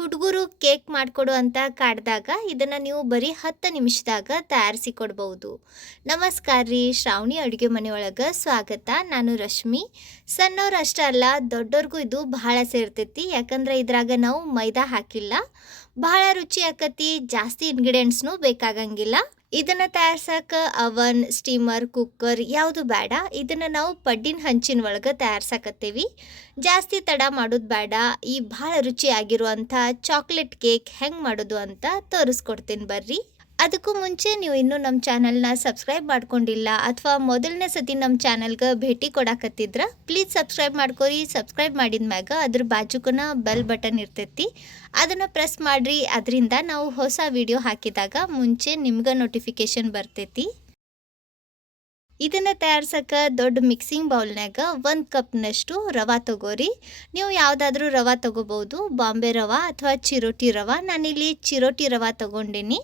ಹುಡುಗರು ಕೇಕ್ ಮಾಡಿಕೊಡು ಅಂತ ಕಾಡ್ದಾಗ ಇದನ್ನು ನೀವು ಬರೀ 10 ನಿಮಿಷದಾಗ ತಯಾರಿಸಿ ಕೊಡ್ಬೋದು. ನಮಸ್ಕಾರ ರೀ, ಶ್ರಾವಣಿ ಅಡುಗೆ ಮನೆಯೊಳಗೆ ಸ್ವಾಗತ. ನಾನು ರಶ್ಮಿ. ಸಣ್ಣವ್ರು ಅಷ್ಟೇ ಅಲ್ಲ, ದೊಡ್ಡವ್ರಿಗೂ ಇದು ಬಹಳ ಸೇರ್ತೈತಿ. ಯಾಕಂದ್ರೆ ಇದ್ರಾಗ ನಾವು ಮೈದಾ ಹಾಕಿಲ್ಲ. ಬಹಳ ರುಚಿ ಆಕತಿ, ಜಾಸ್ತಿ ಇಂಗ್ರೀಡಿಯೆಂಟ್ಸ್ನು ಬೇಕಾಗಂಗಿಲ್ಲ. ಇದನ್ನು ತಯಾರ್ಸಕ್ಕೆ ಅವನ್, ಸ್ಟೀಮರ್, ಕುಕ್ಕರ್ ಯಾವುದು ಬೇಡ. ಇದನ್ನು ನಾವು ಪಡ್ಡಿನ ಹಂಚಿನ ಒಳಗೆ ತಯಾರ್ಸಕತ್ತೀವಿ. ಜಾಸ್ತಿ ತಡ ಮಾಡೋದು ಬೇಡ. ಈ ಭಾಳ ರುಚಿಯಾಗಿರುವಂಥ ಚಾಕ್ಲೇಟ್ ಕೇಕ್ ಹೆಂಗೆ ಮಾಡೋದು ಅಂತ ತೋರಿಸ್ಕೊಡ್ತೀನಿ ಬರ್ರಿ. ಅದಕ್ಕೂ ಮುಂಚೆ ನೀವು ಇನ್ನೂ ನಮ್ಮ ಚಾನಲ್ನ ಸಬ್ಸ್ಕ್ರೈಬ್ ಮಾಡ್ಕೊಂಡಿಲ್ಲ ಅಥವಾ ಮೊದಲನೇ ಸತಿ ನಮ್ಮ ಚಾನಲ್ಗೆ ಭೇಟಿ ಕೊಡಾಕತ್ತಿದ್ರೆ ಪ್ಲೀಸ್ ಸಬ್ಸ್ಕ್ರೈಬ್ ಮಾಡ್ಕೊರಿ. ಸಬ್ಸ್ಕ್ರೈಬ್ ಮಾಡಿದ ಮ್ಯಾಗ ಅದ್ರ ಬಾಜುಕನ ಬೆಲ್ ಬಟನ್ ಇರ್ತೈತಿ, ಅದನ್ನು ಪ್ರೆಸ್ ಮಾಡಿರಿ. ಅದರಿಂದ ನಾವು ಹೊಸ ವಿಡಿಯೋ ಹಾಕಿದಾಗ ಮುಂಚೆ ನಿಮ್ಗೆ ನೋಟಿಫಿಕೇಶನ್ ಬರ್ತೈತಿ. ಇದನ್ನು ತಯಾರ್ಸಕ್ಕೆ ದೊಡ್ಡ ಮಿಕ್ಸಿಂಗ್ ಬೌಲ್ನಾಗ 1 ಕಪ್ನಷ್ಟು ರವೆ ತಗೋರಿ. ನೀವು ಯಾವುದಾದ್ರೂ ರವೆ ತಗೋಬೋದು, ಬಾಂಬೆ ರವೆ ಅಥವಾ ಚಿರೋಟಿ ರವೆ. ನಾನಿಲ್ಲಿ ಚಿರೋಟಿ ರವೆ ತಗೊಂಡೀನಿ.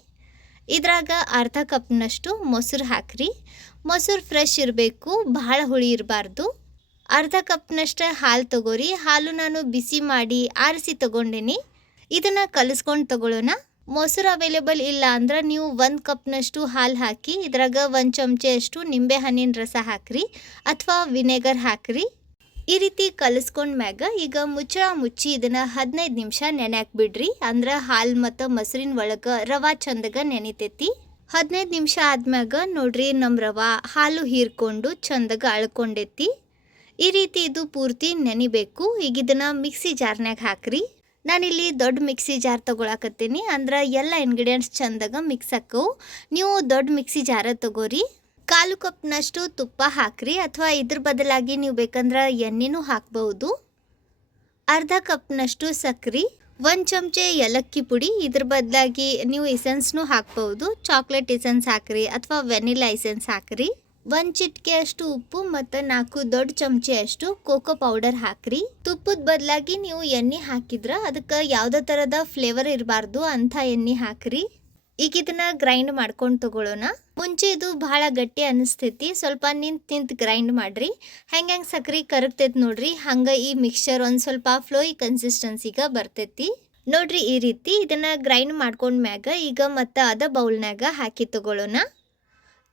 ಇದ್ರಾಗ ಅರ್ಧ ಕಪ್ನಷ್ಟು ಮೊಸರು ಹಾಕ್ರಿ. ಮೊಸರು ಫ್ರೆಶ್ ಇರಬೇಕು, ಭಾಳ ಹುಳಿ ಇರಬಾರ್ದು. ಅರ್ಧ ಕಪ್ನಷ್ಟು ಹಾಲು ತಗೋರಿ. ಹಾಲು ನಾನು ಬಿಸಿ ಮಾಡಿ ಆರಿಸಿ ತಗೊಂಡೇನಿ. ಇದನ್ನು ಕಲಿಸ್ಕೊಂಡು ತಗೊಳ್ಳೋಣ. ಮೊಸರು ಅವೈಲೇಬಲ್ ಇಲ್ಲ ಅಂದ್ರೆ ನೀವು 1 ಕಪ್ನಷ್ಟು ಹಾಲು ಹಾಕಿ ಇದ್ರಾಗ 1 ಚಮಚೆಯಷ್ಟು ನಿಂಬೆ ಹಣ್ಣಿನ ರಸ ಹಾಕ್ರಿ ಅಥವಾ ವಿನೆಗರ್ ಹಾಕ್ರಿ. ಈ ರೀತಿ ಕಲಿಸ್ಕೊಂಡ್ಮ್ಯಾಗ ಈಗ ಮುಚ್ಚಿ ಇದನ್ನು 15 ನಿಮಿಷ ನೆನೆಯಾಕ್ ಬಿಡ್ರಿ. ಅಂದ್ರೆ ಹಾಲು ಮತ್ತು ಮೊಸರಿನ ಒಳಗೆ ರವೆ ಚಂದಗ ನೆನಿತೈತಿ. 15 ನಿಮಿಷ ಆದ್ಮ್ಯಾಗ ನೋಡ್ರಿ, ನಮ್ಮ ರವೆ ಹಾಲು ಹೀರ್ಕೊಂಡು ಚಂದಗ ಅಳ್ಕೊಂಡೈತಿ. ಈ ರೀತಿ ಇದು ಪೂರ್ತಿ ನೆನಿಬೇಕು. ಈಗ ಇದನ್ನು ಮಿಕ್ಸಿ ಜಾರ್ನಾಗ ಹಾಕ್ರಿ. ನಾನಿಲ್ಲಿ ದೊಡ್ಡ ಮಿಕ್ಸಿ ಜಾರ್ ತೊಗೊಳಕತ್ತೀನಿ, ಅಂದ್ರೆ ಎಲ್ಲ ಇಂಗ್ರೀಡಿಯೆಂಟ್ಸ್ ಚಂದಾಗ ಮಿಕ್ಸ್ ಹಾಕವು. ನೀವು ದೊಡ್ಡ ಮಿಕ್ಸಿ ಜಾರ ತಗೋರಿ. 1/4 ಕಪ್ನಷ್ಟು ತುಪ್ಪ ಹಾಕ್ರಿ ಅಥವಾ ಇದ್ರ ಬದಲಾಗಿ ನೀವು ಬೇಕಂದ್ರೆ ಎಣ್ಣೆನೂ ಹಾಕ್ಬಹುದು. ಅರ್ಧ ಕಪ್ನಷ್ಟು ಸಕ್ಕರೆ, 1 ಚಮಚೆ ಏಲಕ್ಕಿ ಪುಡಿ. ಇದ್ರ ಬದಲಾಗಿ ನೀವು ಎಸೆನ್ಸ್ನೂ ಹಾಕ್ಬಹುದು. ಚಾಕ್ಲೇಟ್ ಎಸೆನ್ಸ್ ಹಾಕ್ರಿ ಅಥವಾ ವೆನಿಲಾ ಎಸೆನ್ಸ್ ಹಾಕ್ರಿ. 1 ಚಿಟಿಕೆಯಷ್ಟು ಉಪ್ಪು ಮತ್ತು 4 ದೊಡ್ಡ ಚಮಚೆಯಷ್ಟು ಕೋಕೋ ಪೌಡರ್ ಹಾಕ್ರಿ. ತುಪ್ಪದ ಬದಲಾಗಿ ನೀವು ಎಣ್ಣೆ ಹಾಕಿದ್ರೆ ಅದಕ್ಕೆ ಯಾವುದೇ ಥರದ ಫ್ಲೇವರ್ ಇರಬಾರ್ದು ಅಂಥ ಎಣ್ಣೆ ಹಾಕ್ರಿ. ಈಗ ಇದನ್ನ ಗ್ರೈಂಡ್ ಮಾಡ್ಕೊಂಡು ತಗೊಳ್ಳೋಣ. ಮುಂಚೆ ಇದು ಭಾಳ ಗಟ್ಟಿ ಅನಿಸ್ತೈತಿ, ಸ್ವಲ್ಪ ನಿಂತು ಗ್ರೈಂಡ್ ಮಾಡ್ರಿ. ಹೆಂಗೆ ಸಕ್ಕರೆ ಕರಗ್ತೈತಿ ನೋಡ್ರಿ, ಹಂಗೆ ಈ ಮಿಕ್ಸ್ಚರ್ ಒಂದು ಸ್ವಲ್ಪ ಫ್ಲೋಯಿ ಕನ್ಸಿಸ್ಟೆನ್ಸಿಗೆ ಬರ್ತೈತಿ ನೋಡ್ರಿ. ಈ ರೀತಿ ಇದನ್ನು ಗ್ರೈಂಡ್ ಮಾಡ್ಕೊಂಡ್ಮ್ಯಾಗ ಈಗ ಮತ್ತೆ ಅದ ಬೌಲ್ನಾಗ ಹಾಕಿ ತಗೊಳ್ಳೋಣ.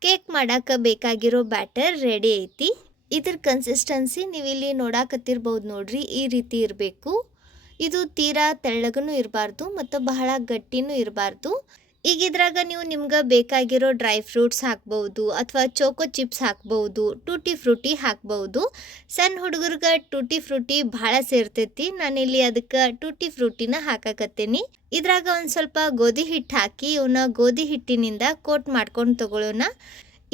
ಕೇಕ್ ಮಾಡೋಕೆ ಬೇಕಾಗಿರೋ ಬ್ಯಾಟರ್ ರೆಡಿ ಐತಿ. ಇದ್ರ ಕನ್ಸಿಸ್ಟೆನ್ಸಿ ನೀವು ಇಲ್ಲಿ ನೋಡಾಕತ್ತಿರ್ಬೋದು ನೋಡ್ರಿ, ಈ ರೀತಿ ಇರಬೇಕು. ಇದು ತೀರಾ ತೆಳ್ಳಗೂ ಇರಬಾರ್ದು ಮತ್ತು ಬಹಳ ಗಟ್ಟಿನೂ ಇರಬಾರ್ದು. ಈಗ ಇದ್ರಾಗ ನೀವು ನಿಮ್ಗೆ ಬೇಕಾಗಿರೋ ಡ್ರೈ ಫ್ರೂಟ್ಸ್ ಹಾಕ್ಬೋದು ಅಥವಾ ಚೋಕೋ ಚಿಪ್ಸ್ ಹಾಕ್ಬೋದು, ಟೂಟಿ ಫ್ರೂಟಿ ಹಾಕ್ಬೋದು. ಸಣ್ಣ ಹುಡುಗರ್ಗೆ ಟೂಟಿ ಫ್ರೂಟಿ ಭಾಳ ಸೇರ್ತೈತಿ. ನಾನಿಲ್ಲಿ ಅದಕ್ಕೆ ಟೂಟಿ ಫ್ರೂಟಿನ ಹಾಕಕತ್ತೀನಿ. ಇದ್ರಾಗ ಒಂದು ಸ್ವಲ್ಪ ಗೋಧಿ ಹಿಟ್ಟು ಹಾಕಿ ಇವನ್ನ ಗೋಧಿ ಹಿಟ್ಟಿನಿಂದ ಕೋಟ್ ಮಾಡ್ಕೊಂಡು ತಗೊಳ್ಳೋಣ.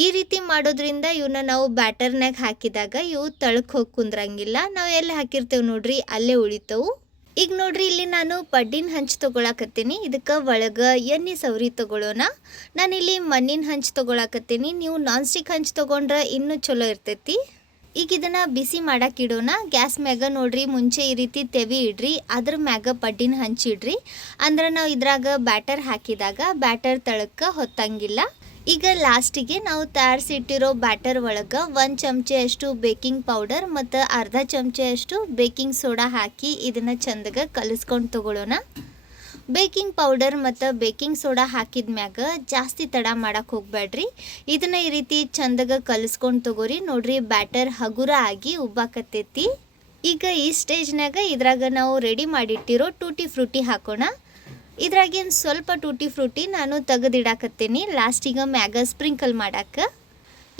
ಈ ರೀತಿ ಮಾಡೋದ್ರಿಂದ ಇವನ್ನ ನಾವು ಬ್ಯಾಟರ್ನಾಗ ಹಾಕಿದಾಗ ಇವು ತಳಕ್ಕೆ ಹೋಗಿ ಕುಂದ್ರಂಗಿಲ್ಲ. ನಾವು ಎಲ್ಲಿ ಹಾಕಿರ್ತೇವೆ ನೋಡ್ರಿ, ಅಲ್ಲೇ ಉಳಿತವು. ಈಗ ನೋಡ್ರಿ, ಇಲ್ಲಿ ನಾನು ಪಡ್ಡಿನ ಹಂಚು ತೊಗೊಳಕತ್ತೀನಿ. ಇದಕ್ಕೆ ಒಳಗೆ ಎಣ್ಣೆ ಸವರಿ ತೊಗೊಳ್ಳೋಣ. ನಾನಿಲ್ಲಿ ಮಣ್ಣಿನ ಹಂಚು ತೊಗೊಳಕತ್ತೀನಿ. ನೀವು ನಾನ್ ಸ್ಟಿಕ್ ಹಂಚು ತೊಗೊಂಡ್ರೆ ಇನ್ನೂ ಚಲೋ ಇರ್ತೈತಿ. ಈಗ ಇದನ್ನು ಬಿಸಿ ಮಾಡಕ್ಕೆ ಇಡೋಣ. ಗ್ಯಾಸ್ ಮ್ಯಾಗ ನೋಡ್ರಿ, ಮುಂಚೆ ಈ ರೀತಿ ತೆವಿ ಇಡ್ರಿ, ಅದ್ರ ಮ್ಯಾಗ ಪಡ್ಡಿನ ಹಂಚು ಇಡ್ರಿ. ಅಂದ್ರೆ ನಾವು ಇದ್ರಾಗ ಬ್ಯಾಟರ್ ಹಾಕಿದಾಗ ಬ್ಯಾಟರ್ ತಳಕ್ಕೆ ಹೊತ್ತಂಗಿಲ್ಲ. ಈಗ ಲಾಸ್ಟಿಗೆ ನಾವು ತಯಾರಿಸಿ ಇಟ್ಟಿರೋ ಬ್ಯಾಟರ್ ಒಳಗೆ 1 ಚಮಚೆಯಷ್ಟು ಬೇಕಿಂಗ್ ಪೌಡರ್ ಮತ್ತು ಅರ್ಧ ಚಮಚೆಯಷ್ಟು ಬೇಕಿಂಗ್ ಸೋಡಾ ಹಾಕಿ ಇದನ್ನು ಚಂದಗ ಕಲಿಸ್ಕೊಂಡು ತಗೊಳ್ಳೋಣ. ಬೇಕಿಂಗ್ ಪೌಡರ್ ಮತ್ತು ಬೇಕಿಂಗ್ ಸೋಡಾ ಹಾಕಿದ ಮ್ಯಾಗ ಜಾಸ್ತಿ ತಡ ಮಾಡಕ್ಕೆ ಹೋಗ್ಬೇಡ್ರಿ. ಇದನ್ನು ಈ ರೀತಿ ಚಂದಗ ಕಲಿಸ್ಕೊಂಡು ತಗೋರಿ. ನೋಡ್ರಿ, ಬ್ಯಾಟರ್ ಹಗುರ ಆಗಿ ಉಬ್ಬಾಕತ್ತೈತಿ. ಈಗ ಈ ಸ್ಟೇಜ್ನಾಗ ಇದ್ರಾಗ ನಾವು ರೆಡಿ ಮಾಡಿಟ್ಟಿರೋ ಟೂಟಿ ಫ್ರೂಟಿ ಹಾಕೋಣ. ಇದ್ರಾಗೇನು ಸ್ವಲ್ಪ ಟೂಟಿ ಫ್ರೂಟಿ ನಾನು ತೆಗೆದಿಡಾಕತ್ತೀನಿ ಲಾಸ್ಟಿಗೆ ಮ್ಯಾಗ ಸ್ಪ್ರಿಂಕಲ್ ಮಾಡಕ್ಕೆ.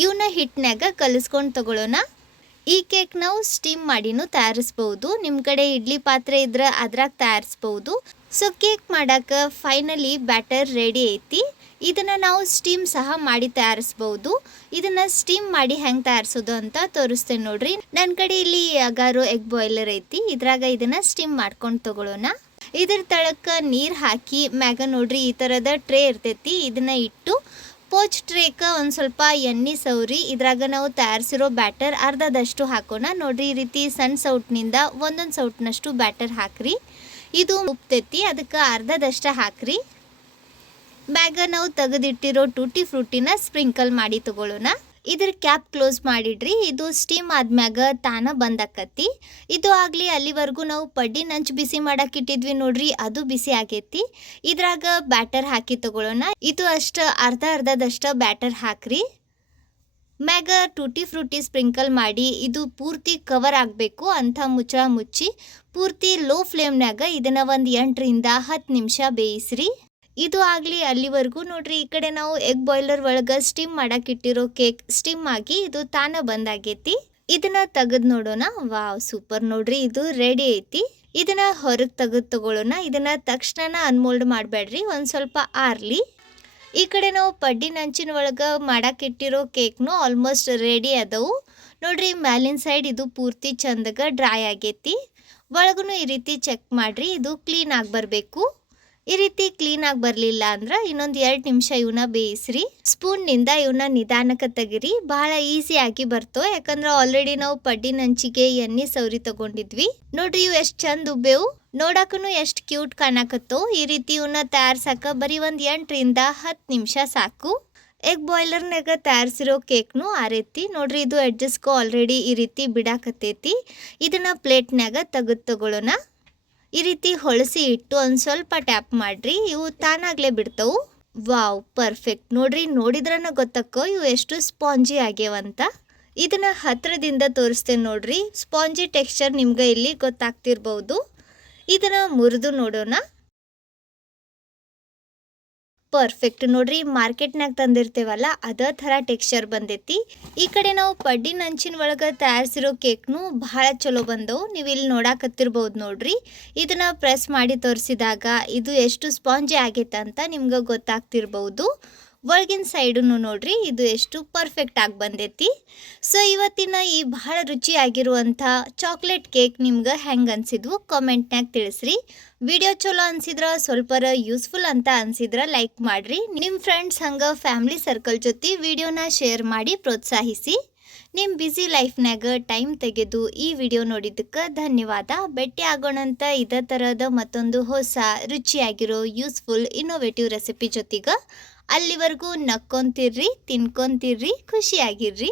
ಇವನ್ನ ಹಿಟ್ಟಿನಾಗ ಕಲಿಸ್ಕೊಂಡು ತಗೊಳ್ಳೋಣ. ಈ ಕೇಕ್ ನಾವು ಸ್ಟೀಮ್ ಮಾಡಿನೂ ತಯಾರಿಸ್ಬೋದು. ನಿಮ್ಮ ಕಡೆ ಇಡ್ಲಿ ಪಾತ್ರೆ ಇದ್ರೆ ಅದ್ರಾಗ ತಯಾರಿಸ್ಬೋದು. ಸೊ ಕೇಕ್ ಮಾಡಕ್ಕೆ ಫೈನಲಿ ಬ್ಯಾಟರ್ ರೆಡಿ ಐತಿ. ಇದನ್ನು ನಾವು ಸ್ಟೀಮ್ ಸಹ ಮಾಡಿ ತಯಾರಿಸ್ಬೋದು. ಇದನ್ನು ಸ್ಟೀಮ್ ಮಾಡಿ ಹೆಂಗೆ ತಯಾರಿಸೋದು ಅಂತ ತೋರಿಸ್ತೇನೆ ನೋಡ್ರಿ. ನನ್ನ ಕಡೆ ಇಲ್ಲಿ ಅಗಾರೋ ಎಗ್ ಬಾಯ್ಲರ್ ಐತಿ. ಇದ್ರಾಗ ಇದನ್ನು ಸ್ಟೀಮ್ ಮಾಡ್ಕೊಂಡು ತಗೊಳ್ಳೋಣ. ಇದ್ರ ತಳಕ್ಕೆ ನೀರು ಹಾಕಿ ಮ್ಯಾಗ ನೋಡ್ರಿ ಈ ಥರದ ಟ್ರೇ ಇರ್ತೈತಿ. ಇದನ್ನು ಇಟ್ಟು ಪೋಚ್ ಟ್ರೇಕ ಒಂದು ಸ್ವಲ್ಪ ಎಣ್ಣೆ ಸವರಿ ಇದ್ರಾಗ ನಾವು ತಯಾರಿಸಿರೋ ಬ್ಯಾಟರ್ ಅರ್ಧದಷ್ಟು ಹಾಕೋಣ. ನೋಡ್ರಿ, ಈ ರೀತಿ ಸಣ್ಣ ಸೌಟ್ನಿಂದ ಒಂದೊಂದು ಸೌಟ್ನಷ್ಟು ಬ್ಯಾಟರ್ ಹಾಕ್ರಿ. ಇದು ಉಪ್ತೈತಿ, ಅದಕ್ಕೆ ಅರ್ಧದಷ್ಟು ಹಾಕ್ರಿ. ಮ್ಯಾಗ ನಾವು ತೆಗೆದಿಟ್ಟಿರೋ ಟೂಟಿ ಫ್ರೂಟಿನ ಸ್ಪ್ರಿಂಕಲ್ ಮಾಡಿ ತಗೊಳ್ಳೋಣ. ಇದ್ರ ಕ್ಯಾಪ್ ಕ್ಲೋಸ್ ಮಾಡಿಡ್ರಿ. ಇದು ಸ್ಟೀಮ್ ಆದ್ಮ್ಯಾಗ ತಾನ ಬಂದಾಕತಿ. ಇದು ಆಗಲಿ ಅಲ್ಲಿವರೆಗೂ ನಾವು ಪಡ್ಡಿ ನಂಚು ಬಿಸಿ ಮಾಡಕ್ಕೆ ಇಟ್ಟಿದ್ವಿ ನೋಡ್ರಿ, ಅದು ಬಿಸಿ ಆಗೈತಿ. ಇದ್ರಾಗ ಬ್ಯಾಟರ್ ಹಾಕಿ ತಗೊಳ್ಳೋಣ. ಇದು ಅಷ್ಟು ಅರ್ಧದಷ್ಟ ಬ್ಯಾಟರ್ ಹಾಕ್ರಿ. ಮ್ಯಾಗ ಟೂಟಿ ಫ್ರೂಟಿ ಸ್ಪ್ರಿಂಕಲ್ ಮಾಡಿ ಇದು ಪೂರ್ತಿ ಕವರ್ ಆಗಬೇಕು ಅಂತ ಮುಚ್ಚಳ ಮುಚ್ಚಿ ಪೂರ್ತಿ ಲೋ ಫ್ಲೇಮ್ನಾಗ ಇದನ್ನು ಒಂದು 8 ರಿಂದ 10 ನಿಮಿಷ ಬೇಯಿಸ್ರಿ. ಇದು ಆಗಲಿ ಅಲ್ಲಿವರೆಗೂ ನೋಡ್ರಿ, ಈ ಕಡೆ ನಾವು ಎಗ್ ಬಾಯ್ಲರ್ ಒಳಗೆ ಸ್ಟೀಮ್ ಮಾಡಕ್ಕೆ ಇಟ್ಟಿರೋ ಕೇಕ್ ಸ್ಟೀಮ್ ಆಗಿ ಇದು ತಾನ ಬಂದಾಗೈತಿ. ಇದನ್ನ ತೆಗೆದು ನೋಡೋಣ. ವಾವ್, ಸೂಪರ್ ನೋಡ್ರಿ, ಇದು ರೆಡಿ ಐತಿ. ಇದನ್ನ ಹೊರಗೆ ತೆಗೆದು ತಗೊಳ್ಳೋಣ. ಇದನ್ನ ತಕ್ಷಣ ಅನ್ಮೋಲ್ಡ್ ಮಾಡಬೇಡ್ರಿ, ಒಂದು ಸ್ವಲ್ಪ ಆರ್ಲಿ. ಈ ಕಡೆ ನಾವು ಪಡ್ಡಿ ನಂಚಿನ ಒಳಗೆ ಮಾಡಕ್ಕೆ ಇಟ್ಟಿರೋ ಕೇಕ್ನು ಆಲ್ಮೋಸ್ಟ್ ರೆಡಿ ಅದಾವು ನೋಡ್ರಿ. ಮ್ಯಾಲಿನ ಸೈಡ್ ಇದು ಪೂರ್ತಿ ಚಂದಗ ಡ್ರೈ ಆಗೈತಿ. ಒಳಗೂ ಈ ರೀತಿ ಚೆಕ್ ಮಾಡ್ರಿ, ಇದು ಕ್ಲೀನ್ ಆಗಿ ಬರಬೇಕು. ಈ ರೀತಿ ಕ್ಲೀನ್ ಆಗಿ ಬರಲಿಲ್ಲ ಅಂದ್ರೆ ಇನ್ನೊಂದು 2 ನಿಮಿಷ ಇವನ್ನ ಬೇಯಿಸ್ರಿ. ಸ್ಪೂನ್ನಿಂದ ಇವನ್ನ ನಿಧಾನಕ್ಕೆ ತೆಗಿರಿ, ಬಹಳ ಈಸಿಯಾಗಿ ಬರ್ತೋ. ಯಾಕಂದ್ರೆ ಆಲ್ರೆಡಿ ನಾವು ಪಡ್ಡಿ ನಂಚಿಗೆ ಎಣ್ಣೆ ಸೌರಿ ತಗೊಂಡಿದ್ವಿ ನೋಡ್ರಿ. ಇವು ಎಷ್ಟು ಚಂದ ಉಬ್ಬೇವು, ನೋಡಕ್ಕೂ ಎಷ್ಟು ಕ್ಯೂಟ್ ಕಾಣಕತ್ತೋ. ಈ ರೀತಿ ಇವನ್ನ ತಯಾರ್ಸಕ ಬರೀ ಒಂದು 8 ರಿಂದ 10 ನಿಮಿಷ ಸಾಕು. ಎಗ್ ಬಾಯ್ಲರ್ನಾಗ ತಯಾರಿಸಿರೋ ಕೇಕ್ನು ಆರೈತಿ ನೋಡ್ರಿ. ಇದು ಎಡ್ಜಸ್ಕೋ ಆಲ್ರೆಡಿ ಈ ರೀತಿ ಬಿಡಾಕತ್ತೈತಿ. ಇದನ್ನ ಪ್ಲೇಟ್ನಾಗ ತೆಗೆದು ತಗೊಳ್ಳೋಣ. ಈ ರೀತಿ ಹೊಳಸಿ ಇಟ್ಟು ಒಂದು ಸ್ವಲ್ಪ ಟ್ಯಾಪ್ ಮಾಡ್ರಿ, ಇವು ತಾನಾಗ್ಲೇ ಬಿಡ್ತವು. ವಾವ್, ಪರ್ಫೆಕ್ಟ್ ನೋಡ್ರಿ. ನೋಡಿದ್ರನ ಗೊತ್ತಕ್ಕೋ ಇವು ಎಷ್ಟು ಸ್ಪಾಂಜಿ ಆಗ್ಯಾವಂತ. ಇದನ್ನ ಹತ್ರದಿಂದ ತೋರಿಸ್ತೇನೆ ನೋಡ್ರಿ. ಸ್ಪಾಂಜಿ ಟೆಕ್ಸ್ಚರ್ ನಿಮ್ಗೆ ಇಲ್ಲಿ ಗೊತ್ತಾಗ್ತಿರ್ಬಹುದು. ಇದನ್ನ ಮುರಿದು ನೋಡೋಣ. ಪರ್ಫೆಕ್ಟ್ ನೋಡ್ರಿ, ಮಾರ್ಕೆಟ್ನಾಗ ತಂದಿರ್ತೇವಲ್ಲ ಅದೇ ಥರ ಟೆಕ್ಸ್ಚರ್ ಬಂದೈತಿ. ಈ ಕಡೆ ನಾವು ಪಡ್ಡಿ ನಂಚಿನ ಒಳಗೆ ತಯಾರಿಸಿರೋ ಕೇಕ್ನು ಬಹಳ ಚಲೋ ಬಂದವು. ನೀವು ಇಲ್ಲಿ ನೋಡಾಕತ್ತಿರ್ಬೋದು ನೋಡ್ರಿ. ಇದನ್ನ ಪ್ರೆಸ್ ಮಾಡಿ ತೋರಿಸಿದಾಗ ಇದು ಎಷ್ಟು ಸ್ಪಾಂಜಿ ಆಗೈತೆ ಅಂತ ನಿಮ್ಗೆ ಗೊತ್ತಾಗ್ತಿರ್ಬೋದು. ಒಳಗಿನ ಸೈಡನ್ನು ನೋಡ್ರಿ, ಇದು ಎಷ್ಟು ಪರ್ಫೆಕ್ಟ್ ಆಗಿ ಬಂದೈತಿ. ಸೊ ಇವತ್ತಿನ ಈ ಬಹಳ ರುಚಿಯಾಗಿರುವಂಥ ಚಾಕ್ಲೇಟ್ ಕೇಕ್ ನಿಮ್ಗೆ ಹೆಂಗೆ ಅನಿಸಿದ್ವು ಕಾಮೆಂಟ್ನಾಗ ತಿಳಿಸ್ರಿ. ವಿಡಿಯೋ ಚಲೋ ಅನ್ಸಿದ್ರ ಸ್ವಲ್ಪರ ಯೂಸ್ಫುಲ್ ಅಂತ ಅನ್ಸಿದ್ರ ಲೈಕ್ ಮಾಡ್ರಿ. ನಿಮ್ಮ ಫ್ರೆಂಡ್ಸ್ ಹಂಗೆ ಫ್ಯಾಮಿಲಿ ಸರ್ಕಲ್ ಜೊತೆ ವಿಡಿಯೋನ ಶೇರ್ ಮಾಡಿ ಪ್ರೋತ್ಸಾಹಿಸಿ. ನಿಮ್ಮ ಬ್ಯುಸಿ ಲೈಫ್ನಾಗ ಟೈಮ್ ತೆಗೆದು ಈ ವಿಡಿಯೋ ನೋಡಿದ್ದಕ್ಕೆ ಧನ್ಯವಾದ. ಭೇಟಿ ಆಗೋಣಂತ ಇದೇ ಥರದ ಮತ್ತೊಂದು ಹೊಸ ರುಚಿಯಾಗಿರೋ ಯೂಸ್ಫುಲ್ ಇನ್ನೋವೇಟಿವ್ ರೆಸಿಪಿ ಜೊತೆಗೆ. ಅಲ್ಲಿವರೆಗೂ ನಕ್ಕೊಂತಿರ್ರಿ, ತಿನ್ಕೊಂತಿರ್ರಿ, ಖುಷಿಯಾಗಿರ್ರಿ.